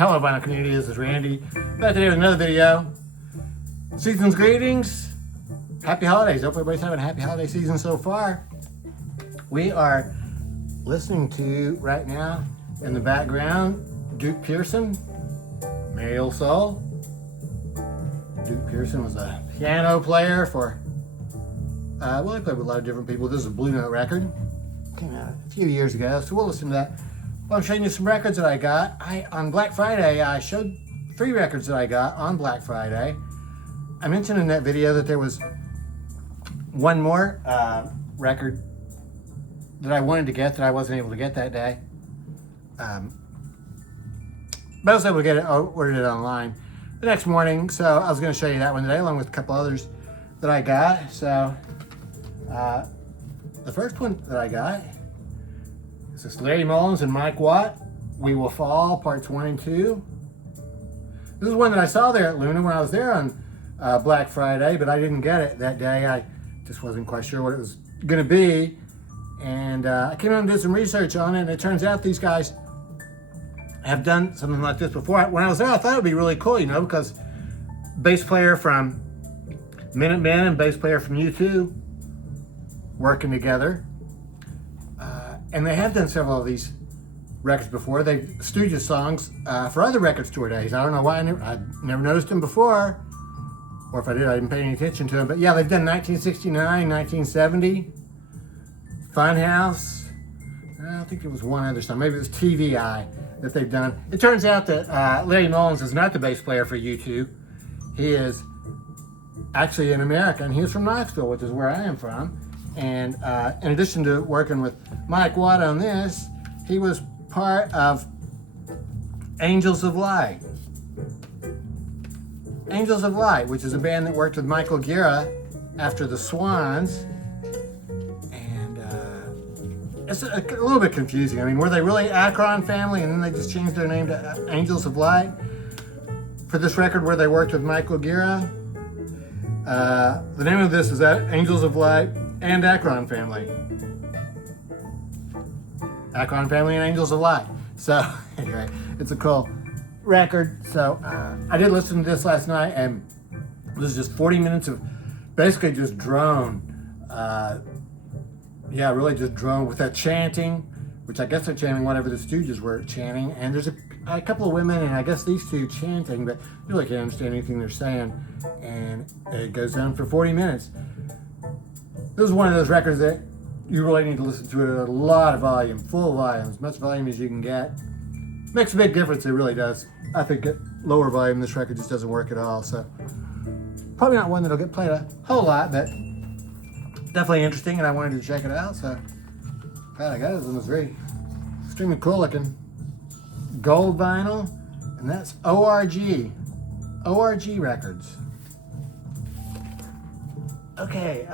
Hello, vinyl community. This is Randy. Back today with another video. Season's greetings. Happy holidays. Hope everybody's having a happy holiday season so far. We are listening to right now in the background Duke Pearson, Merry Old Soul. Duke Pearson was a piano player for, well, he played with a lot of different people. This is a Blue Note record. Came out a few years ago, so we'll listen to that. Well, I'm showing you some records that I got. On Black Friday, I showed 3 records that I got on Black Friday. I mentioned in that video that there was one more record that I wanted to get that I wasn't able to get that day. But I was able to get it, ordered it online the next morning. So I was going to show you that one today, along with a couple others that I got. So the first one that I got is this Larry Mullins and Mike Watt, We Will Fall, Parts 1 and 2. This is one that I saw there at Luna when I was there on Black Friday, but I didn't get it that day. I just wasn't quite sure what it was going to be. And I came out and did some research on it, and it turns out these guys have done something like this before. When I was there, I thought it would be really cool, you know, because bass player from Minutemen and bass player from U2 working together. And they have done several of these records before. They've Stooges songs for other record store days. I don't know why I never noticed them before, or if I did, I didn't pay any attention to them. But yeah, they've done 1969, 1970, Funhouse. I think there was one other song. Maybe it was TVI that they've done. It turns out that Larry Mullins is not the bass player for U2. He is actually an American. He was from Knoxville, which is where I am from. And in addition to working with Mike Watt on this, he was part of Angels of Light. Angels of Light, which is a band that worked with Michael Gira after the Swans. And it's a little bit confusing. I mean, were they really Akron family and then they just changed their name to Angels of Light? For this record where they worked with Michael Gira, the name of this is Angels of Light and Akron Family. Akron Family and Angels of Light. So, anyway, it's a cool record. So, I did listen to this last night, and this is just 40 minutes of basically just drone. Yeah, really just drone with that chanting, which I guess they're chanting whatever the Stooges were chanting. And there's a couple of women, and I guess these two chanting, but you really can't understand anything they're saying. And it goes on for 40 minutes. This is one of those records that you really need to listen to it at a lot of volume, full volume, as much volume as you can get. Makes a big difference, it really does. I think at lower volume, this record just doesn't work at all. So probably not one that'll get played a whole lot, but definitely interesting, and I wanted to check it out. So glad I got it. It was very extremely cool looking. Gold vinyl, and that's ORG Records. Okay,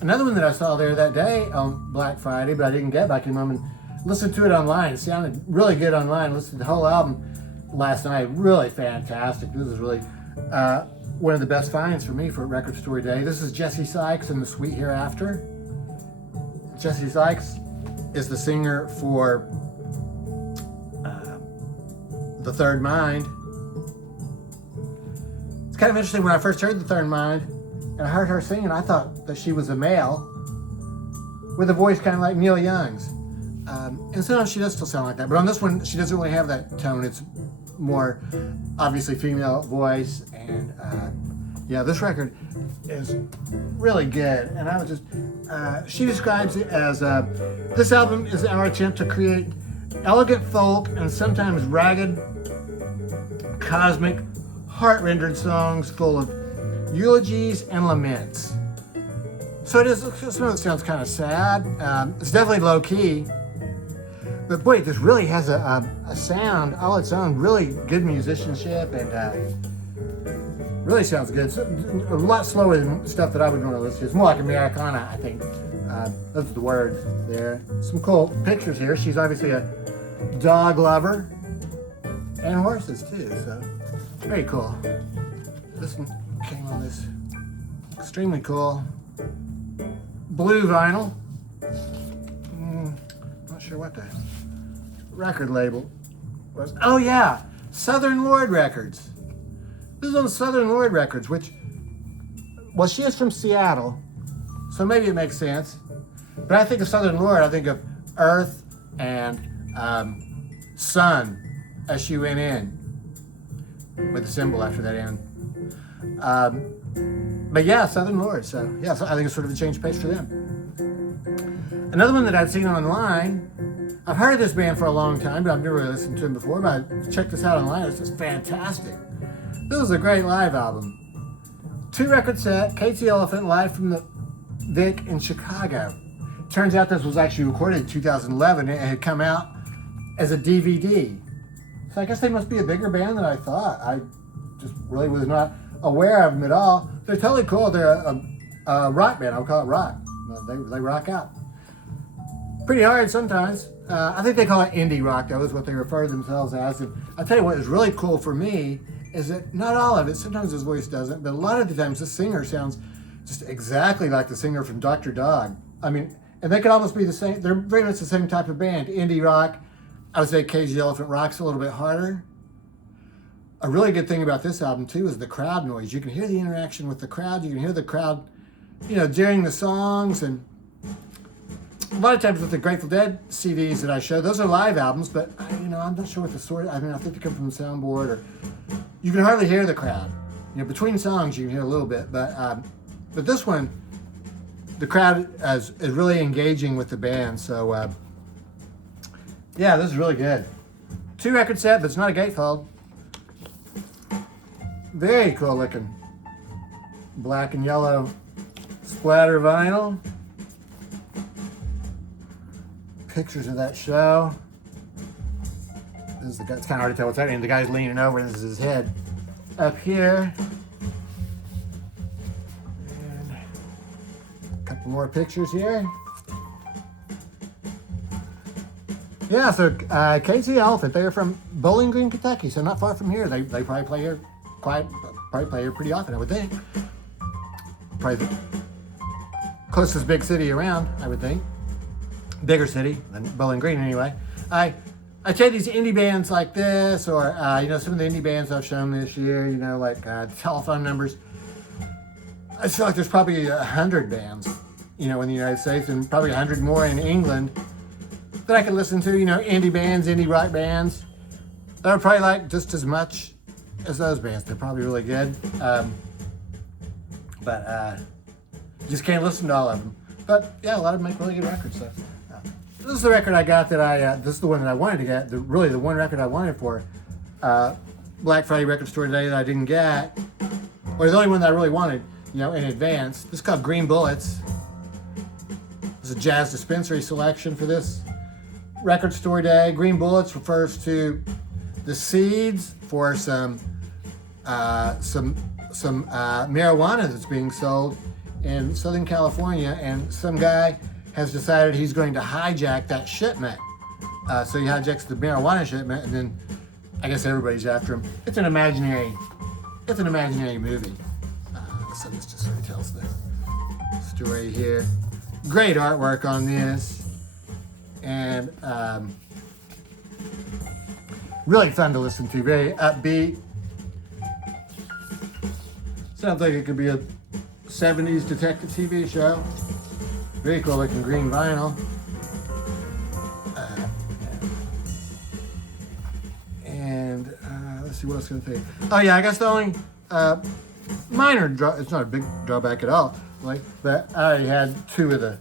another one that I saw there that day on Black Friday, but I didn't get, but I came home and listened to it online. It sounded really good online. Listened to the whole album last night. Really fantastic. This is really one of the best finds for me for Record Store Day. This is Jesse Sykes and the Sweet Hereafter. Jesse Sykes is the singer for The Third Mind. It's kind of interesting. When I first heard The Third Mind and I heard her singing, I thought that she was a male with a voice kind of like Neil Young's. And sometimes she does still sound like that, but on this one, she doesn't really have that tone. It's more obviously female voice. And yeah, this record is really good. And I was just, she describes it as, this album is our attempt to create elegant folk and sometimes ragged, cosmic, heart-rendered songs full of eulogies and laments. So it is, some of it sounds kind of sad. It's definitely low-key. But boy, this really has a sound all its own, really good musicianship, and really sounds good. So, a lot slower than stuff that I would normally listen to. It's more like Americana, I think. Those are the words there. Some cool pictures here. She's obviously a dog lover, and horses too, so very cool. This one came on this extremely cool blue vinyl. Not sure what the record label Oh yeah, Southern Lord Records. This is on Southern Lord Records, which, well, she is from Seattle, so maybe it makes sense. But I think of Southern Lord, I think of Earth and Sun, S-U-N-N, with a symbol after that N. But yeah, Southern Lord. So yeah, so I think it's sort of a change of pace for them. Another one that I'd seen online, I've heard of this band for a long time, but I've never really listened to them before. But I checked this out online. It's just fantastic. This was a great live album. 2-record set, Casey Elephant live from the Vic in Chicago. Turns out this was actually recorded in 2011 and it had come out as a DVD. So I guess they must be a bigger band than I thought. I just really was not aware of them at all. They're totally cool. They're a rock band. I would call it rock. They rock out. Pretty hard sometimes. I think they call it indie rock, though, is what they refer to themselves as. And I'll tell you what is really cool for me is that not all of it, sometimes his voice doesn't, but a lot of the times the singer sounds just exactly like the singer from Dr. Dog. I mean, and they could almost be the same. They're very much the same type of band. Indie rock. I would say Cage the Elephant rock's a little bit harder. A really good thing about this album, too, is the crowd noise. You can hear the interaction with the crowd. You can hear the crowd, during the songs. And a lot of times with the Grateful Dead CDs that I show, those are live albums, but, I'm not sure what the sort of, I think they come from the soundboard, or you can hardly hear the crowd. Between songs you can hear a little bit, but this one, the crowd is really engaging with the band. So, yeah, this is really good. 2-record set, but it's not a gatefold. Very cool looking. Black and yellow splatter vinyl. Pictures of that show. This is the guy, it's kind of hard to tell what's happening. The guy's leaning over, and this is his head up here. And a couple more pictures here. Yeah, so Casey Elephant, they're from Bowling Green, Kentucky, so not far from here. They probably play here pretty often, I would think. Probably the closest big city around, I would think. Bigger city than Bowling Green, anyway. I tell these indie bands like this, or some of the indie bands I've shown this year, like telephone numbers. I feel like there's probably 100 bands, in the United States, and probably 100 more in England that I could listen to, indie bands, indie rock bands. They're probably like just as much as those bands. They're probably really good. But just can't listen to all of them. But yeah, a lot of them make really good records. So this is the record I got this is the one that I wanted to get. Really the one record I wanted for Black Friday Record Store Day that I didn't get. Or the only one that I really wanted, in advance. This is called Green Bullets. This is a jazz dispensary selection for this Record Store Day. Green Bullets refers to the seeds for some marijuana that's being sold in Southern California, and some guy has decided he's going to hijack that shipment. So he hijacks the marijuana shipment, and then I guess everybody's after him. It's an imaginary movie. So this just sort of tells the story here. Great artwork on this. And really fun to listen to, very upbeat. Sounds like it could be a 70s detective TV show. Very cool looking green vinyl. Let's see what else I'm going to say. Oh yeah, I guess the only minor it's not a big drawback at all, but I already had 2 of the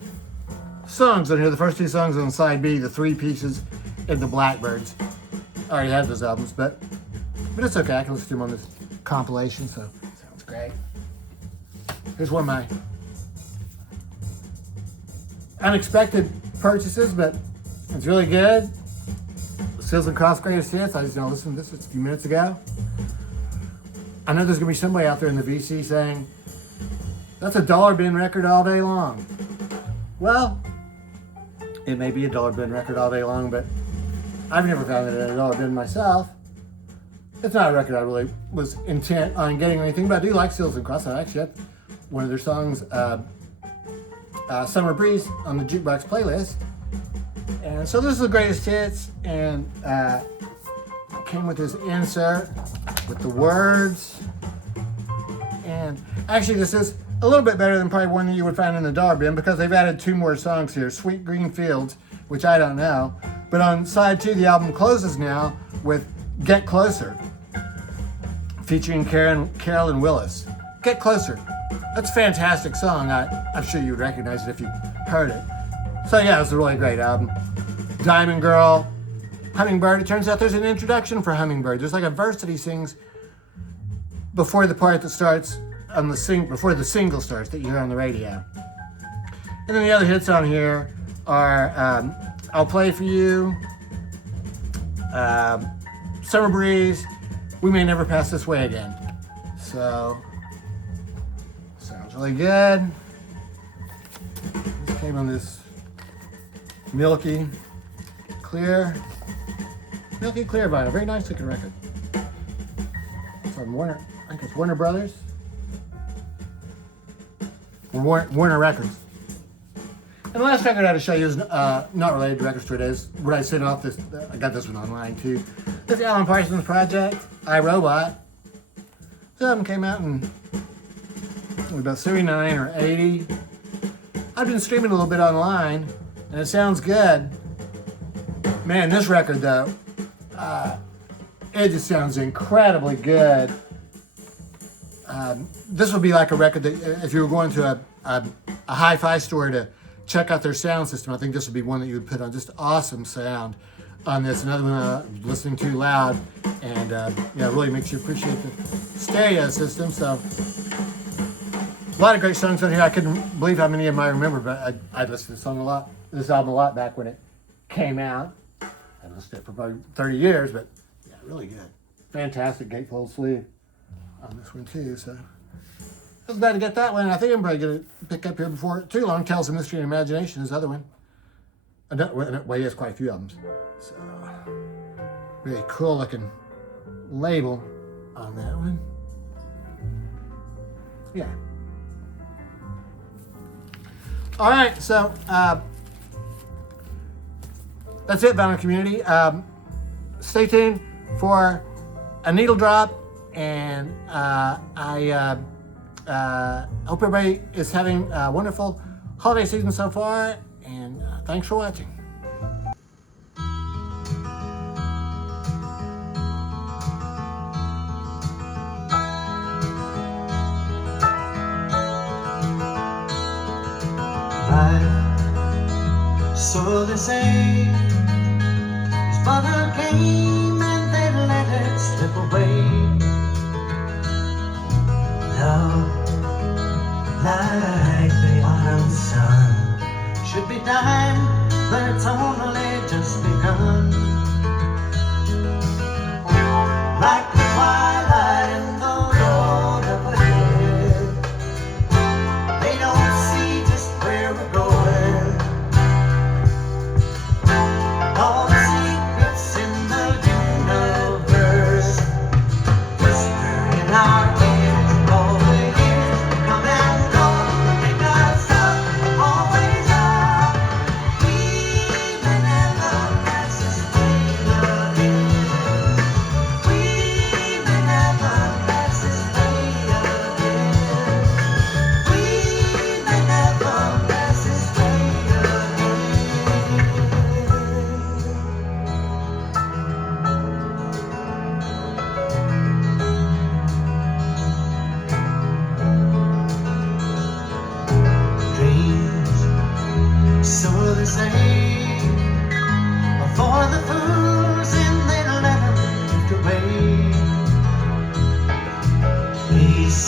songs on here. The first 2 songs on side B, the 3 pieces, and the Blackbirds. I already had those albums, but it's okay. I can listen to them on this compilation, so sounds great. Here's one of my unexpected purchases, but it's really good. Seals and Cross Greatest Hits. I just listened to this just a few minutes ago. I know there's gonna be somebody out there in the VC saying that's a dollar bin record all day long. Well, it may be a dollar bin record all day long, but I've never found it at a dollar bin myself. It's not a record I really was intent on getting or anything, but I do like Seals and Cross. I actually had one of their songs, Summer Breeze, on the jukebox playlist. And so this is the greatest hits, and came with this insert with the words. And actually this is a little bit better than probably one that you would find in the dollar bin because they've added 2 more songs here. Sweet Green Fields, which I don't know. But on side 2, the album closes now with Get Closer, featuring Carolyn Willis. Get Closer. That's a fantastic song. I'm sure you would recognize it if you heard it. So yeah, it's a really great album. Diamond Girl, Hummingbird. It turns out there's an introduction for Hummingbird. There's like a verse that he sings before the part that starts on before the single starts that you hear on the radio. And then the other hits on here are I'll Play For You, Summer Breeze, We May Never Pass This Way Again. So, sounds really good. This came on this milky clear vinyl. Very nice looking record. It's on Warner, I think it's Warner Brothers. Warner Records. And the last record I had to show you is not related to Record Store Days. What I sent off this, I got this one online too. This is Alan Parsons Project, iRobot. This album came out in about 79 or 80. I've been streaming a little bit online, and it sounds good. Man, this record though, it just sounds incredibly good. This would be like a record that if you were going to a hi-fi store to check out their sound system, I think this would be one that you would put on. Just awesome sound on this. Another one listening too loud, and yeah, it really makes you appreciate the stereo system. So a lot of great songs on here. I couldn't believe how many of them I remember, but I listened to this album a lot back when it came out. I listened to it for about 30 years, but yeah, really good. Fantastic gatefold sleeve on this one too. So I was glad to get that one. I think I'm probably going to pick up here before too long. Tales of Mystery and Imagination is the other one. Well, he has quite a few albums. So really cool looking label on that one. Yeah. All right, so that's it, vinyl community. Stay tuned for a needle drop, and I hope everybody is having a wonderful holiday season so far, and thanks for watching. So they say his mother came and they let it slip away. Love, like the autumn sun, should be time, but it's only just begun. Like the twilight in the road up ahead, they don't see just where we're going. All the secrets in the universe whisper in our ears. All the years come and go, make us up, always up. We may never pass this way again. We may never pass this way again. We may never pass this way again. Dreams, so they say, are for the fools and they let them drift away. Peace,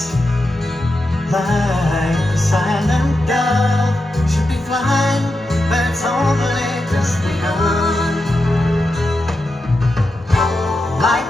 like the silent dove, should be flying, but it's only just begun. Like